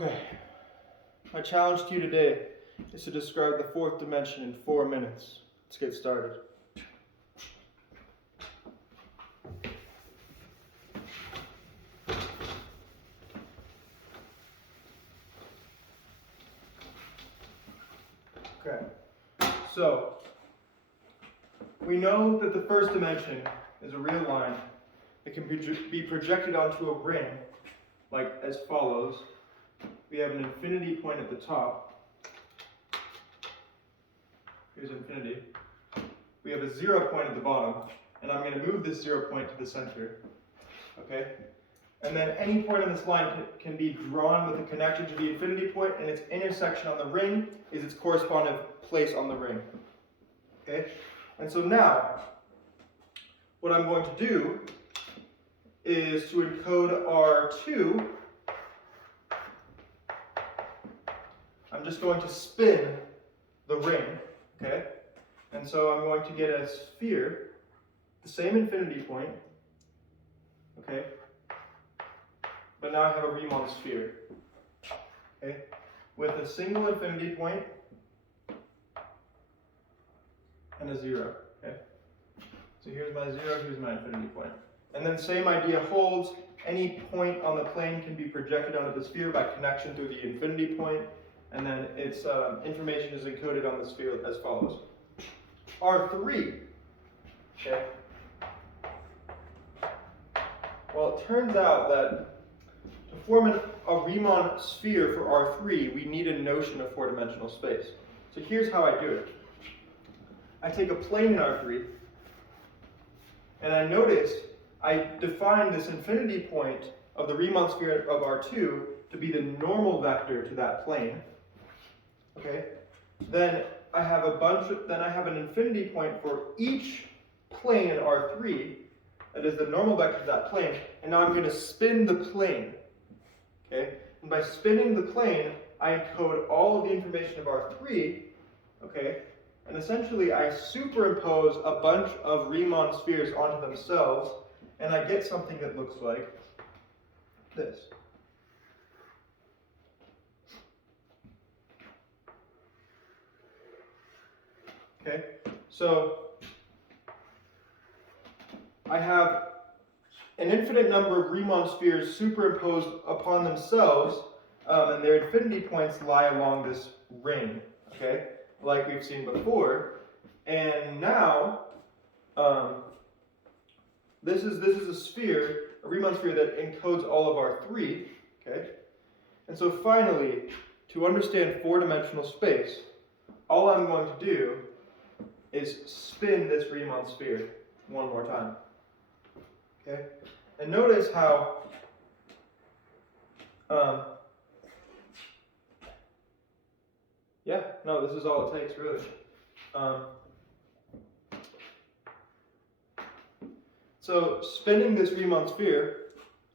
Okay, my challenge to you today is to describe the fourth dimension in 4 minutes. Let's get started. Okay, so we know that the first dimension is a real line. It can be projected onto a ring like as follows. We have an infinity point at the top. Here's infinity. We have a 0 point at the bottom, and I'm going to move this 0 point to the center. Okay? And then any point on this line can be drawn with a connection to the infinity point, and its intersection on the ring is its corresponding place on the ring. Okay? And so now, what I'm going to do is to encode R2. I'm just going to spin the ring, okay? And so I'm going to get a sphere, the same infinity point, okay? But now I have a Riemann sphere, okay? With a single infinity point and a 0, okay? So here's my 0, here's my infinity point. And then same idea holds. Any point on the plane can be projected onto the sphere by connection through the infinity point. And then its information is encoded on the sphere as follows. R3, okay? Well, it turns out that to form a Riemann sphere for R3, we need a notion of four-dimensional space. So here's how I do it. I take a plane in R3, and I noticed I define this infinity point of the Riemann sphere of R2 to be the normal vector to that plane. Okay, then I have an infinity point for each plane in R3 that is the normal vector to that plane, and now I'm going to spin the plane. Okay, and by spinning the plane, I encode all of the information of R3. Okay, and essentially I superimpose a bunch of Riemann spheres onto themselves, and I get something that looks like this. Okay, so I have an infinite number of Riemann spheres superimposed upon themselves, and their infinity points lie along this ring, okay, like we've seen before. And now, this is a sphere, a Riemann sphere that encodes all of R3, okay? And so finally, to understand four-dimensional space, all I'm going to do is spin this Riemann sphere one more time. Okay? And notice how this is all it takes really. So spinning this Riemann sphere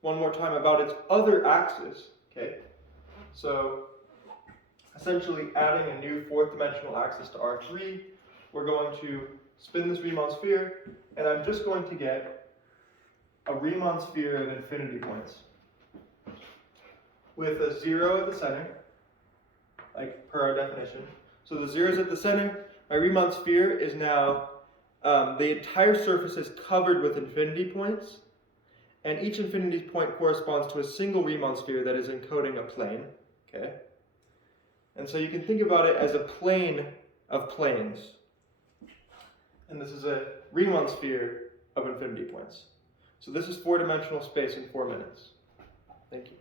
one more time about its other axis, okay? So essentially adding a new fourth-dimensional axis to R3, we're going to spin this Riemann sphere, and I'm just going to get a Riemann sphere of infinity points with a 0 at the center, like per our definition. So the 0 is at the center. My Riemann sphere is now, the entire surface is covered with infinity points, and each infinity point corresponds to a single Riemann sphere that is encoding a plane, okay? And so you can think about it as a plane of planes. And this is a Riemann sphere of infinity points. So this is four-dimensional space in 4 minutes. Thank you.